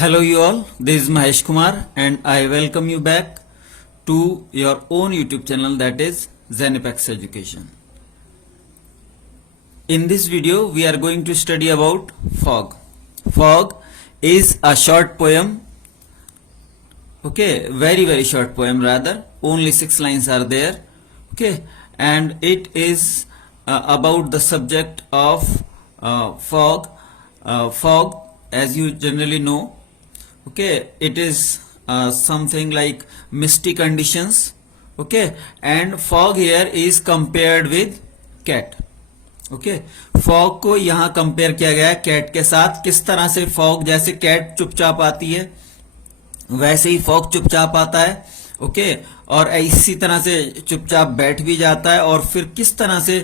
Hello, you all. This is Mahesh Kumar, and I welcome you back to your own YouTube channel, that is Zenipex Education. In this video, we are going to study about fog. Fog is a short poem. Okay, very short poem rather. Only 6 lines are there. Okay, and it is about the subject of fog. Fog, as you generally know, okay, it is something like misty conditions. Okay, and fog here is compared with cat. Okay fog को यहाँ compare किया गया है cat के साथ. किस तरह से फॉग, जैसे कैट चुपचाप आती है वैसे ही फॉग चुपचाप आता है. ओके, और इसी तरह से चुपचाप बैठ भी जाता है, और फिर किस तरह से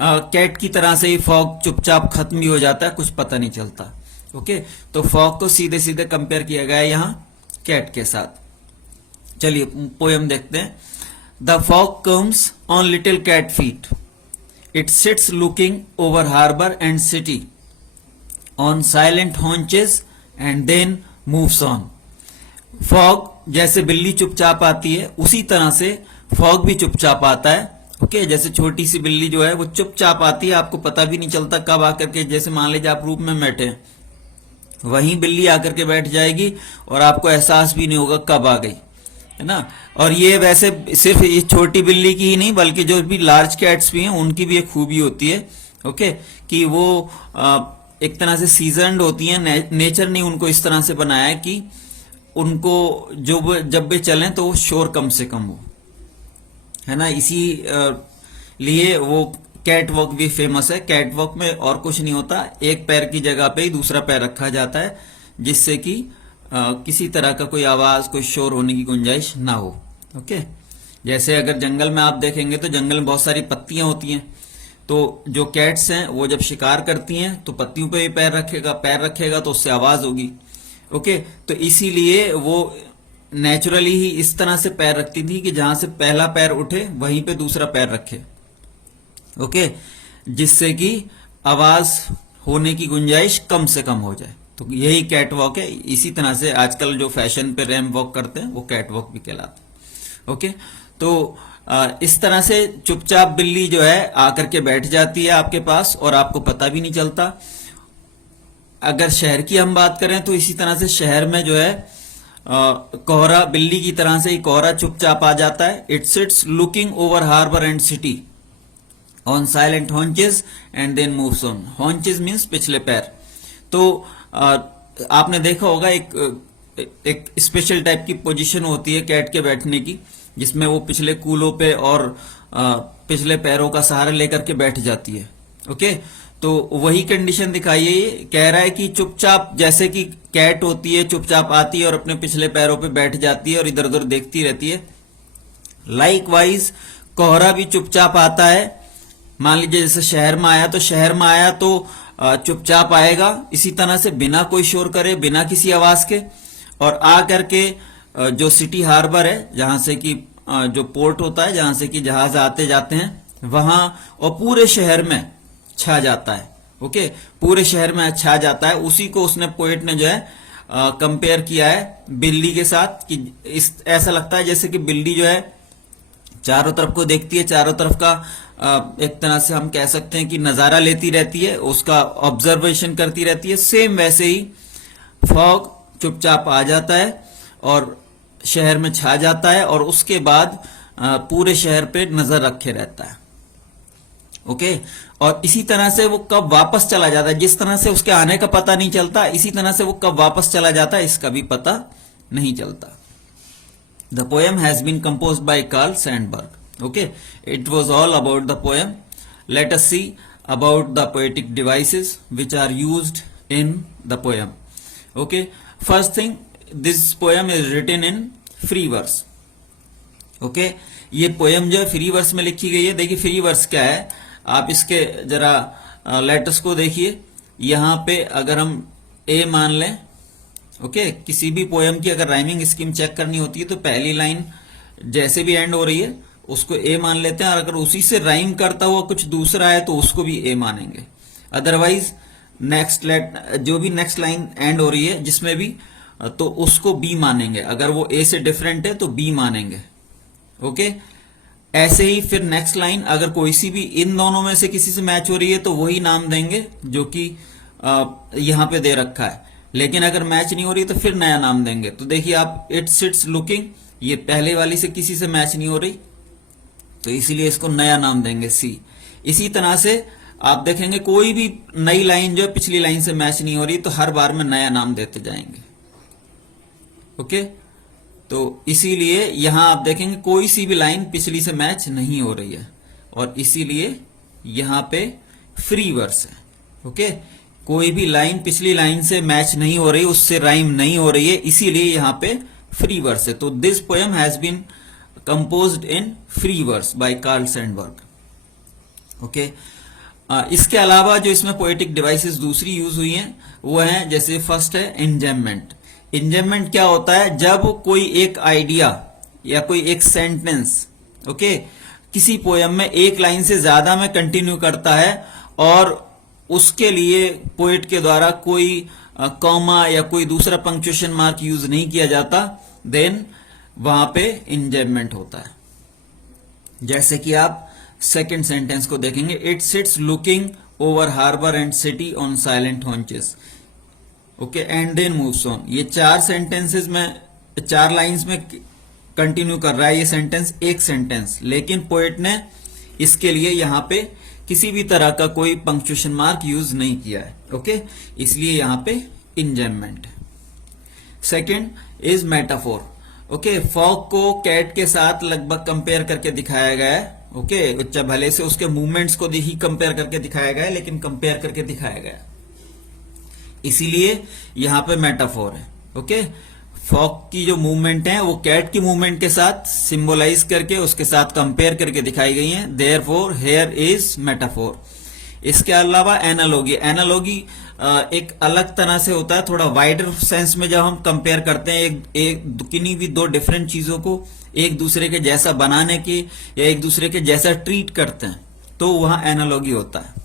कैट की तरह से ही फॉग चुपचाप खत्म भी हो जाता है, कुछ पता नहीं चलता. ओके, तो फॉग को सीधे सीधे कंपेयर किया गया है यहाँ कैट के साथ. चलिए पोयम देखते हैं. The fog comes on little cat feet. It sits looking over harbor and city on silent haunches and then moves on. Fog जैसे बिल्ली चुपचाप आती है उसी तरह से फॉग भी चुपचाप आता है. ओके, जैसे छोटी सी बिल्ली जो है वो चुपचाप आती है, आपको पता भी नहीं चलता कब आकर के, जैसे मान लीजिए आप रूम में बैठे हैं, वहीं बिल्ली आकर के बैठ जाएगी और आपको एहसास भी नहीं होगा कब आ गई, है ना. और ये वैसे सिर्फ ये छोटी बिल्ली की ही नहीं बल्कि जो भी लार्ज कैट्स भी हैं उनकी भी एक खूबी होती है. ओके, कि वो एक तरह से सीजनड होती हैं. नेचर ने उनको इस तरह से बनाया है कि उनको जब भी चलें तो वो शोर कम से कम हो, है ना. इसी लिए वो कैट वॉक भी फेमस है. कैट वॉक में और कुछ नहीं होता, एक पैर की जगह पे ही दूसरा पैर रखा जाता है जिससे कि किसी तरह का कोई आवाज, कोई शोर होने की गुंजाइश ना हो. ओके, जैसे अगर जंगल में आप देखेंगे तो जंगल में बहुत सारी पत्तियां होती हैं, तो जो कैट्स हैं वो जब शिकार करती हैं तो पत्तियों पे ही पैर रखेगा तो उससे आवाज होगी. ओके, तो इसीलिए वो नेचुरली ही इस तरह से पैर रखती थी कि जहां से पहला पैर उठे वहीं पे दूसरा पैर रखे. ओके, जिससे कि आवाज होने की गुंजाइश कम से कम हो जाए. तो यही कैट वॉक है. इसी तरह से आजकल जो फैशन पे रैम्प वॉक करते हैं वो कैट वॉक भी कहलाता है. ओके, तो इस तरह से चुपचाप बिल्ली जो है आकर के बैठ जाती है आपके पास और आपको पता भी नहीं चलता. अगर शहर की हम बात करें तो इसी तरह से शहर में जो है कोहरा, बिल्ली की तरह से ही कोहरा चुपचाप आ जाता है. It sits looking over harbour and city on silent haunches and then moves on. Haunches means पिछले पैर. तो आपने देखा होगा एक स्पेशल टाइप की पोजीशन होती है कैट के बैठने की, जिसमें वो पिछले कूलों पे और पिछले पैरों का सहारा लेकर के बैठ जाती है. ओके, तो वही कंडीशन दिखाई है. ये कह रहा है कि चुपचाप, जैसे कि कैट होती है चुपचाप आती है और अपने पिछले पैरों पे बैठ जाती है और इधर उधर देखती रहती है. लाइकवाइज कोहरा भी चुपचाप आता है. मान लीजिए जैसे शहर में आया तो चुपचाप आएगा इसी तरह से, बिना कोई शोर करे, बिना किसी आवाज के, और आ करके जो सिटी हार्बर है जहां से कि जो पोर्ट होता है जहां से कि जहाज आते जाते हैं वहां, और पूरे शहर में छा जाता है. ओके, पूरे शहर में छा जाता है. उसी को उसने, पोएट ने जो है कंपेयर किया है बिल्ली के साथ कि ऐसा लगता है जैसे कि बिल्ली जो है चारों तरफ को देखती है, चारों तरफ का एक तरह से हम कह सकते हैं कि नजारा लेती रहती है, उसका ऑब्जर्वेशन करती रहती है. सेम वैसे ही फॉग चुपचाप आ जाता है और शहर में छा जाता है और उसके बाद पूरे शहर पे नजर रखे रहता है. ओके, और इसी तरह से वो कब वापस चला जाता है, जिस तरह से उसके आने का पता नहीं चलता, इसी तरह से वो कब वापस चला जाता है इसका भी पता नहीं चलता. The poem has been composed by Carl Sandburg. Okay, it was all about the poem. Let us see about the poetic devices which are used in the poem. Okay, first thing, this poem is written in free verse. Okay, ये poem जो है free verse में लिखी गई है. देखिए free verse क्या है, आप इसके जरा लेटर्स को देखिए. यहाँ पे अगर हम ए मान लें, ओके, किसी भी पोएम की अगर राइमिंग स्कीम चेक करनी होती है तो पहली लाइन जैसे भी एंड हो रही है उसको ए मान लेते हैं, और अगर उसी से राइम करता हुआ कुछ दूसरा है तो उसको भी ए मानेंगे. अदरवाइज जो भी नेक्स्ट लाइन एंड हो रही है जिसमें भी तो उसको बी मानेंगे, अगर वो ए से डिफरेंट है तो बी मानेंगे। ओके, ऐसे ही फिर नेक्स्ट लाइन, अगर कोई सी भी इन दोनों में से किसी से मैच हो रही है तो वही नाम देंगे जो कि यहां पे दे रखा है, लेकिन अगर मैच नहीं हो रही तो फिर नया नाम देंगे। तो देखिए आप, इट सिट्स लुकिंग, ये पहले वाली से किसी से मैच नहीं हो रही तो इसीलिए इसको नया नाम देंगे सी। इसी तरह से आप देखेंगे कोई भी नई लाइन जो है पिछली लाइन से मैच नहीं हो रही तो हर बार में नया नाम देते जाएंगे। ओके, तो इसीलिए यहां आप देखेंगे कोई सी भी लाइन पिछली से मैच नहीं हो रही है और इसीलिए यहां पे फ्री वर्स है। ओके, कोई भी लाइन पिछली लाइन से मैच नहीं हो रही, उससे राइम नहीं हो रही है, इसीलिए यहां पे फ्री वर्स है। तो this poem has been composed in free verse by Carl Sandburg. Okay, इसके अलावा जो इसमें पोएटिक डिवाइसेस दूसरी यूज हुई हैं वो हैं, जैसे फर्स्ट है एंजेममेंट। एंजेममेंट क्या होता है, जब कोई एक आइडिया या कोई एक सेंटेंस ओके किसी पोयम में एक लाइन से ज्यादा में कंटिन्यू करता है और उसके लिए पोएट के द्वारा कोई कॉमा या कोई दूसरा पंक्चुएशन मार्क यूज नहीं किया जाता, देन वहां पे एंजेममेंट होता है। जैसे कि आप सेकेंड सेंटेंस को देखेंगे, it sits looking over harbour and city on silent haunches. Okay, and then moves on. ये चार सेंटेंसेस में, चार लाइंस में कंटिन्यू कर रहा है ये सेंटेंस, एक सेंटेंस, लेकिन पोएट ने इसके लिए यहां पे किसी भी तरह का कोई पंक्चुएशन मार्क यूज नहीं किया है। ओके, इसलिए यहां पे एंजेममेंट है। Second is metaphor. Okay, fog को कैट के साथ लगभग कंपेयर करके दिखाया गया है। ओके, भले से उसके मूवमेंट्स को ही कंपेयर करके दिखाया गया है, लेकिन कंपेयर करके दिखाया गया, इसीलिए यहां पे मेटाफोर है। ओके, फॉग की जो मूवमेंट है वो कैट की मूवमेंट के साथ सिंबलाइज करके उसके साथ कंपेयर करके दिखाई गई है, देयरफॉर हियर इज मेटाफोर। इसके अलावा एनालॉगी। एनालॉगी एक अलग तरह से होता है, थोड़ा वाइडर सेंस में, जब हम कंपेयर करते हैं किन्हीं भी दो डिफरेंट चीजों को एक दूसरे के जैसा बनाने की या एक दूसरे के जैसा ट्रीट करते हैं, तो वहां एनालॉगी होता है।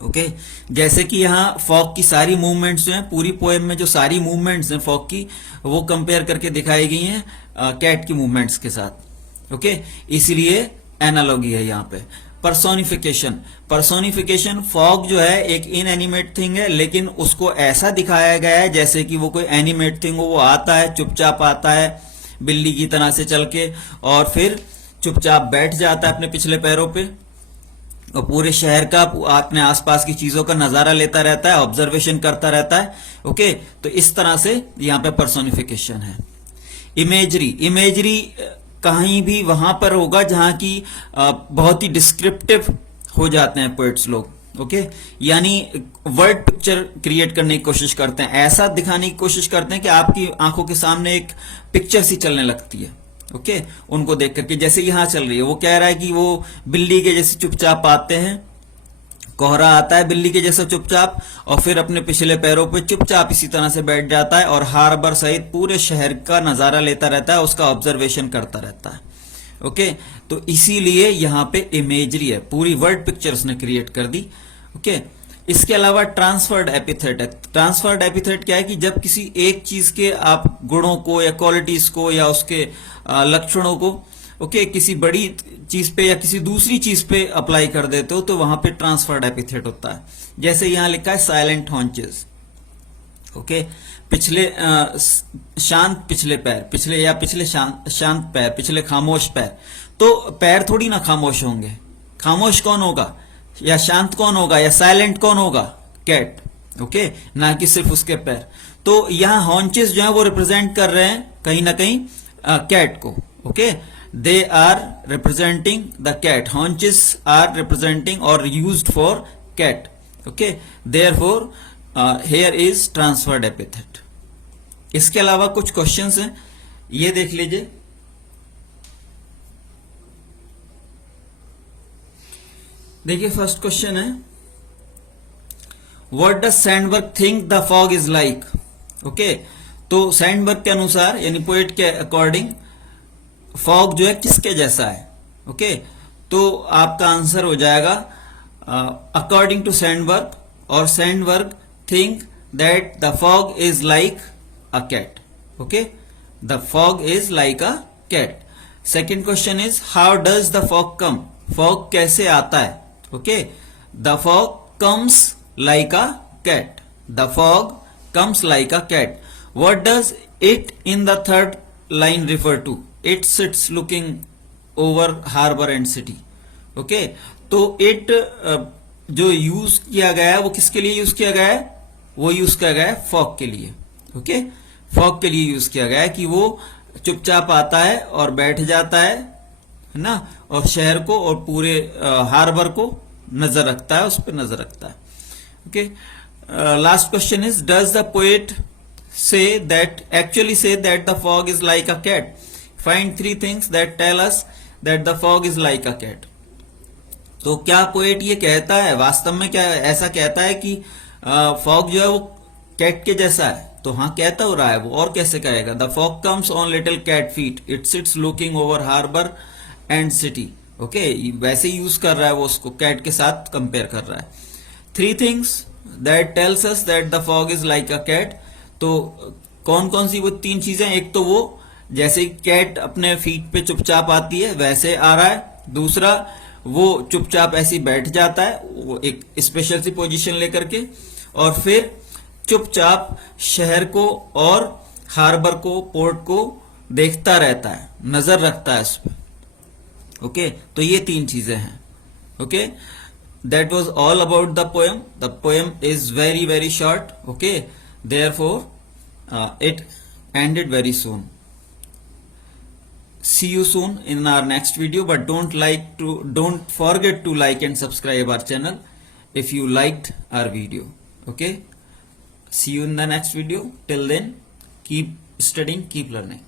ओके, जैसे कि यहाँ फॉग की सारी मूवमेंट्स जो हैं, पूरी पोएम में जो सारी मूवमेंट्स हैं फॉग की, वो कंपेयर करके दिखाई गई हैं कैट की मूवमेंट्स के साथ। ओके, इसलिए एनालॉगी है यहाँ पे। पर्सोनिफिकेशन। पर्सोनिफिकेशन, फॉग जो है एक इनएनिमेट थिंग है, लेकिन उसको ऐसा दिखाया गया है जैसे कि वो कोई एनिमेट थिंग हो। वो आता है, चुपचाप आता है बिल्ली की तरह से चल के, और फिर चुपचाप बैठ जाता है अपने पिछले पैरों पे और पूरे शहर का, अपने आसपास की चीजों का नजारा लेता रहता है, ऑब्जर्वेशन करता रहता है। ओके, तो इस तरह से यहाँ पे पर्सोनिफिकेशन है। इमेजरी। इमेजरी कहीं भी वहां पर होगा जहां की बहुत ही डिस्क्रिप्टिव हो जाते हैं पोएट्स लोग। ओके, यानी वर्ड पिक्चर क्रिएट करने की कोशिश करते हैं, ऐसा दिखाने की कोशिश करते हैं कि आपकी आंखों के सामने एक पिक्चर सी चलने लगती है। ओके, उनको देख करके, जैसे यहां चल रही है, वो कह रहा है कि वो बिल्ली के जैसे चुपचाप आते हैं, कोहरा आता है बिल्ली के जैसा चुपचाप, और फिर अपने पिछले पैरों पे चुपचाप इसी तरह से बैठ जाता है और हार्बर सहित पूरे शहर का नजारा लेता रहता है, उसका ऑब्जर्वेशन करता रहता है। ओके, तो इसीलिए यहां पे इमेजरी है, पूरी वर्ड पिक्चर उसने क्रिएट कर दी। ओके, इसके अलावा ट्रांसफर्ड एपिथेट है। ट्रांसफर्ड एपिथेट क्या है कि जब किसी एक चीज के आप गुणों को या क्वालिटीज को या उसके लक्षणों को ओके किसी बड़ी चीज पे या किसी दूसरी चीज पे अप्लाई कर देते हो, तो वहां पे ट्रांसफर्ड एपिथेट होता है। जैसे यहां लिखा है साइलेंट हॉन्चेस। ओके, पिछले शांत पिछले पैर, पिछले शांत पैर, पिछले खामोश पैर। तो पैर थोड़ी ना खामोश होंगे, खामोश कौन होगा या शांत कौन होगा या साइलेंट कौन होगा? कैट। ओके, ना कि सिर्फ उसके पैर। तो यहां हॉन्चेस जो है वो रिप्रेजेंट कर रहे हैं कहीं ना कहीं कैट को। Okay, they are representing the cat. Haunches are representing or used for cat. Okay, therefore here is transferred epithet. इसके अलावा कुछ क्वेश्चंस हैं, ये देख लीजिए। देखिए फर्स्ट क्वेश्चन है, what does Sandberg think the fog is like? Okay, तो सैंडबर्ग के अनुसार यानी पोएट के अकॉर्डिंग फॉग जो है किसके जैसा है? ओके, तो आपका आंसर हो जाएगा अकॉर्डिंग टू सैंडबर्ग, और Sandberg think that the fog is like a cat. Okay, the fog is like a cat. Second question is how does the fog come? Fog कैसे आता है? Okay, the fog comes like a cat. The fog comes like a cat. What does it in the third line refer to? It sits looking over harbor and city. Okay, तो it जो use किया गया है वो किसके लिए use किया गया है? वो यूज किया गया है फॉग के लिए. ओके, फॉग के लिए यूज किया गया है कि वो चुपचाप आता है और बैठ जाता है ना, और शहर को और पूरे हार्बर को नजर रखता है, उस पर नजर रखता है. Okay, last question is does the poet say that actually say that the fog is like a cat? Find three things that tell us that the fog is like a cat. तो क्या poet ये कहता है, वास्तव में क्या ऐसा कहता है कि फॉग जो है वो कैट के जैसा है? तो हाँ, कहता हो रहा है वो, और कैसे कहेगा? The fog comes on little cat feet, it sits looking over harbour and city. Okay, वैसे यूज कर रहा है वो, उसको कैट के साथ कंपेयर कर रहा है. Three things that tells us that the fog is like a cat. तो कौन कौन सी वो तीन चीजें? एक तो वो जैसे कैट अपने फीट पे चुपचाप आती है वैसे आ रहा है. दूसरा, वो चुपचाप ऐसे ही बैठ जाता है, वो एक स्पेशल सी पोजीशन लेकर के. और फिर चुपचाप शहर को और हार्बर को, पोर्ट को देखता रहता है, नजर रखता है उस पर. ओके, तो ये तीन चीजें हैं. Okay, that was all about the poem. The poem is very very short. Okay, therefore it ended very soon. See you soon in our next video, but don't forget to like and subscribe our channel if you liked our video. Okay, see you in the next video. Till then, keep studying, keep learning.